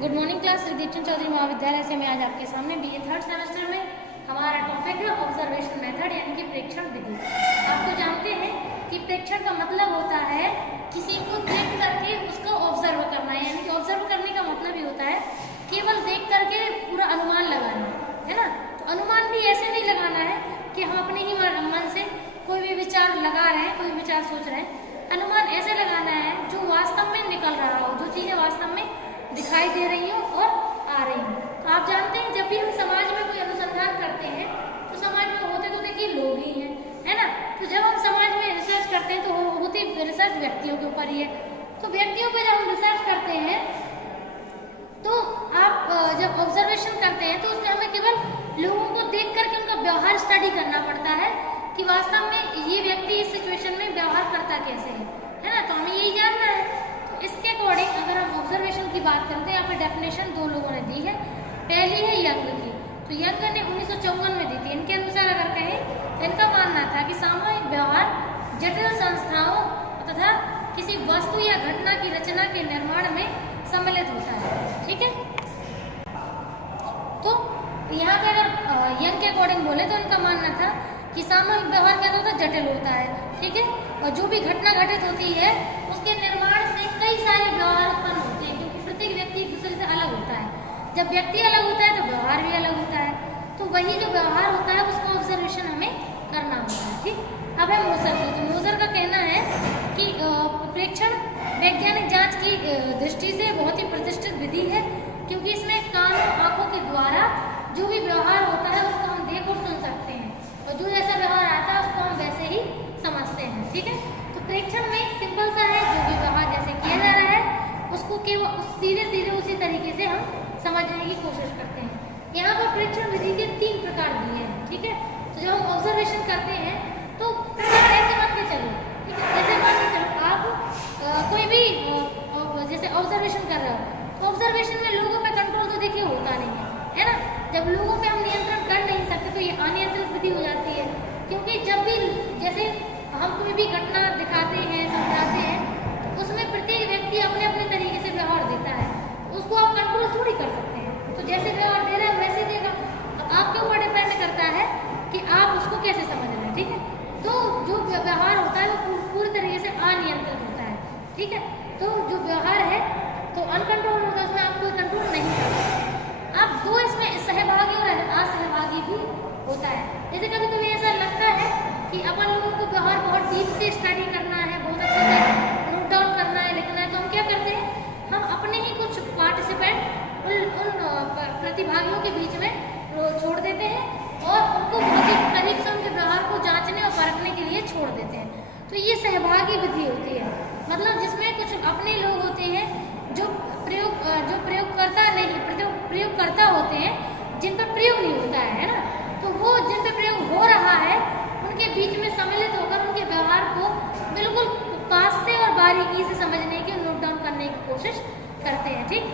Good morning class. Deepchand Chaudhary महाविद्यालय से मैं आज आपके सामने बीए थर्ड सेमेस्टर में हमारा टॉपिक है ऑब्जर्वेशन मेथड यानी कि प्रेक्षण विधि। आप तो जानते हैं कि प्रेक्षण का मतलब होता है किसी को देख करके उसको ऑब्जर्व करना, यानी कि ऑब्जर्व करने का मतलब ही होता है केवल देख करके पूरा अनुमान लगाना, है ना। तो अनुमान भी ऐसे नहीं लगाना है कि हम अपने ही मन से कोई भी विचार लगा रहे हैं, कोई विचार सोच रहे हैं। अनुमान ऐसे लगाना है जो वास्तव में निकल रहा हो, जो चीजें वास्तव में दिखाई दे रही हो और आ रही हो। तो आप जानते हैं जब भी हम समाज में कोई अनुसंधान करते हैं तो समाज में होते तो देखिए लोग ही हैं, है ना। तो जब हम समाज में रिसर्च करते हैं तो होती रिसर्च व्यक्तियों के ऊपर ही है। तो व्यक्तियों पर जब हम रिसर्च करते हैं तो आप जब ऑब्जर्वेशन करते हैं तो उसमें हमें केवल लोगों को देख करके उनका व्यवहार स्टडी करना पड़ता है कि वास्तव में ये व्यक्ति इस सिचुएशन में व्यवहार करता कैसे है ना। तो हमें यही जानना है। तो इसके अकॉर्डिंग अगर हम ऑब्जर्वेशन की बात करते हैं, यहाँ पे डेफिनेशन दो लोगों ने दी है। पहली है यंग की, तो यंग ने 1954 में दी थी। इनके अनुसार अगर कहें, इनका मानना था कि सामूहिक व्यवहार जटिल संस्थाओं तथा किसी वस्तु या घटना की रचना के निर्माण में सम्मिलित होता है, ठीक है। तो यहाँ पे अगर यंग के अकॉर्डिंग बोले तो इनका मानना था कि सामूहिक व्यवहार क्या होता है, जटिल होता है, ठीक है। और जो भी घटना घटित होती है उसके निर्माण से कई सारे व्यवहार उत्पन्न होते हैं, क्योंकि प्रत्येक व्यक्ति एक दूसरे से अलग होता है। जब व्यक्ति अलग होता है तो व्यवहार भी अलग होता है। तो वही जो व्यवहार होता है उसका ऑब्जर्वेशन हमें करना होता है, ठीक। अब है मोजर की, तो मोजर का कहना है कि प्रेक्षण वैज्ञानिक जांच की दृष्टि से बहुत ही प्रतिष्ठित विधि है, क्योंकि इसमें कान और आंखों के द्वारा जो भी व्यवहार होता है उसको हम देख और सुन सकते हैं, और जो जैसा व्यवहार आता है उसको हम वैसे ही समझते हैं, ठीक है। तो प्रेक्षण में सिंपल सा है, जो भी व्यवहार जैसे किया जा रहा है उसको केवल सीधे सीधे उसी तरीके से हम समझने की कोशिश करते हैं। यहाँ पर प्रेक्षण विधि के 3 प्रकार दिए हैं, ठीक है। तो जब हम ऑब्जर्वेशन करते हैं तो प्रकार ऐसे मान के चलो, ठीक है। जैसे मान के चलो आप कोई भी जैसे ऑब्जर्वेशन कर रहे हो तो ऑब्जर्वेशन में लोगों पे कंट्रोल तो देखिए होता नहीं है ना। जब लोगों पे हम नियंत्रण कर नहीं सकते तो ये अनियंत्रित विधि हो जाती है, क्योंकि जब भी जैसे हम कोई भी घटना दिखाते हैं, समझाते हैं, तो उसमें प्रत्येक व्यक्ति अपने अपने तरीके से व्यवहार देता है, उसको आप कंट्रोल थोड़ी कर सकते हैं। तो जैसे व्यवहार दे रहे हैं वैसे देगा। अब आपके ऊपर डिपेंड करता है कि आप उसको कैसे समझ रहे हैं, ठीक है। तो जो व्यवहार होता है वो पूरी तरीके से अनियंत्रित होता है, ठीक है। तो जो व्यवहार है तो अनकंट्रोल होता है, उसमें आप कोई कंट्रोल नहीं कर सकते। आप दो इसमें सहभागी और असहभागी भी होता है। जैसे कभी कभी ऐसा लगता है कि अपन लोगों को व्यवहार बहुत डीप से स्टडी करना है, बहुत अच्छे से नोट डाउन करना है, लिखना है, तो हम क्या करते हैं, हम अपने ही कुछ पार्टिसिपेंट उन प्रतिभागियों के बीच में छोड़ देते हैं और उनको बहुत ही करीब से उनके व्यवहार को जांचने और परखने के लिए छोड़ देते हैं। तो ये सहभागी विधि होती है, मतलब जिसमें कुछ अपने लोग होते हैं जो प्रयोगकर्ता होते हैं, जिन पर प्रयोग नहीं होता है ना। तो वो जिन पर प्रयोग हो रहा है उनके बीच में सम्मिलित होकर उनके व्यवहार को बिल्कुल पास से और बारीकी से समझने की, नोट डाउन करने की कोशिश करते हैं, ठीक।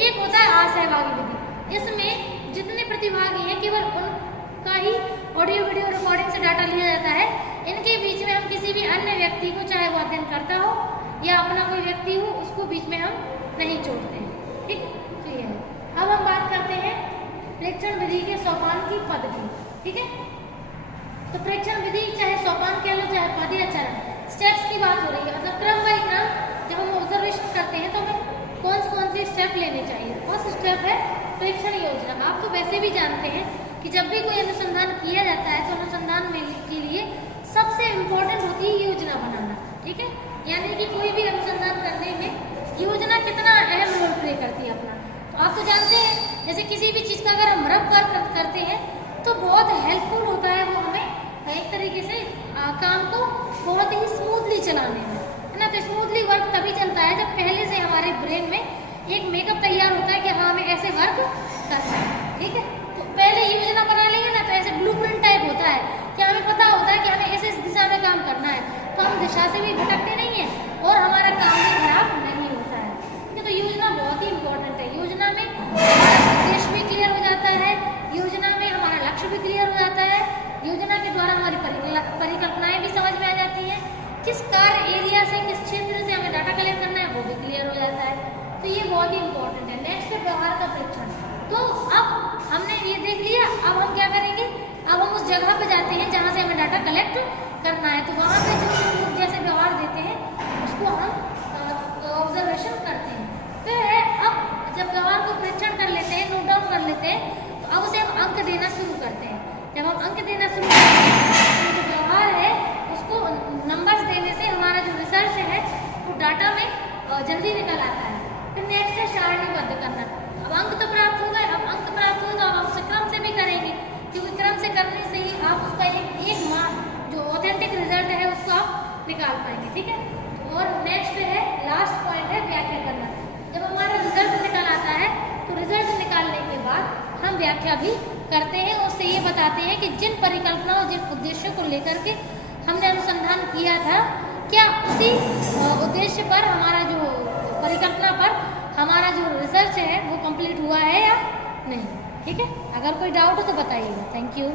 एक होता है असहभागी विधि। इसमें जितने प्रतिभागी हैं केवल उनका ही ऑडियो वीडियो रिकॉर्डिंग से डाटा लिया जाता है। इनके बीच में हम किसी भी अन्य व्यक्ति को, चाहे वो अध्ययन करता हो या अपना कोई व्यक्ति हो, उसको बीच में हम नहीं छोड़ते हैं, ठीक है। तो ये है। अब हम बात करते हैं प्रेक्षण विधि के सोपान की, पद की, ठीक है। तो प्रेक्षण विधि चाहे सोपान कह लो, चाहे पद या चरण, स्टेप्स की बात हो रही है, मतलब क्रम बाई क्रम जब हम ऑब्जर्वेशन करते हैं तो हमें कौन से स्टेप लेने चाहिए। फर्स्ट स्टेप है प्रेक्षण योजना। आप तो वैसे भी जानते हैं कि जब भी कोई अनुसंधान किया जाता है तो अनुसंधान में के लिए सबसे इम्पोर्टेंट होती है योजना बनाना, ठीक है। यानी कि कोई भी अनुसंधान करने में योजना कितना अहम रोल प्ले करती है अपना। तो आप तो जानते हैं जैसे किसी भी चीज़ का अगर हम रफ वर्क करते हैं तो बहुत हेल्पफुल होता है वो हमें एक तरीके से काम को बहुत ही स्मूथली चलाने में, है ना। तो स्मूथली वर्क तभी चलता है जब पहले से हमारे ब्रेन में एक मेकअप तैयार होता है कि हाँ हमें ऐसे वर्क करना है, ठीक है। तो पहले योजना बना लेंगे ना, तो ऐसे ब्लूप्रिंट टाइप होता है कि हमें पता होता है कि हमें ऐसे इस दिशा में काम करना है, तो हम दिशा से भी भटकते नहीं हैं और हमारा काम भी खराब नहीं होता है, ठीक है। तो योजना बहुत ही इंपॉर्टेंट है। योजना में हमारा उद्देश्य भी क्लियर हो जाता है, योजना में हमारा लक्ष्य भी क्लियर हो जाता है, योजना के द्वारा हमारी परिकल्पनाएं भी समझ में आ जाती हैं, किस कार्य एरिया से, किस क्षेत्र से हमें डाटा कलेक्ट करना है वो भी क्लियर हो जाता है, तो ये बहुत ही इंपॉर्टेंट है। नेक्स्ट है व्यवहार का परीक्षण। तो अब हमने ये देख लिया, अब हम क्या करेंगे, अब हम उस जगह पे जाते हैं जहाँ से हमें डाटा कलेक्ट करना है। तो वहाँ पे जो लोग जैसे व्यवहार देते हैं उसको हम ऑब्जर्वेशन करते हैं। फिर है अब जब व्यवहार को परीक्षण कर लेते हैं, नोट डाउन कर लेते हैं, तो अब उसे हम अंक देना शुरू करते हैं। जब हम अंक देना शुरू करते हैं तो जो व्यवहार है उसको नंबर्स देने से हमारा जो रिसर्च है वो डाटा में जल्दी निकल आता है। फिर नेक्स्ट है सारणीबद्ध करना। अब अंक तो प्राप्त हो गए, अब अंक प्राप्त हुए तो अब आप उसे क्रम से भी करेंगे, क्योंकि क्रम से करने से ही आप उसका एक जो ऑथेंटिक रिजल्ट है उसको आप निकाल पाएंगे। ठीक है, और नेक्स्ट है लास्ट पॉइंट है व्याख्या करना। जब हमारा रिजल्ट निकल आता है तो रिजल्ट निकालने के बाद हम व्याख्या भी करते हैं, उससे ये बताते हैं कि जिन परिकल्पनाओं जिन उद्देश्यों को लेकर के हमने अनुसंधान किया था, क्या उसी उद्देश्य पर हमारा जो परिकल्पना पर हमारा जो रिसर्च है वो कंप्लीट हुआ है या नहीं। ठीक है, अगर कोई डाउट हो तो बताइएगा। Thank you.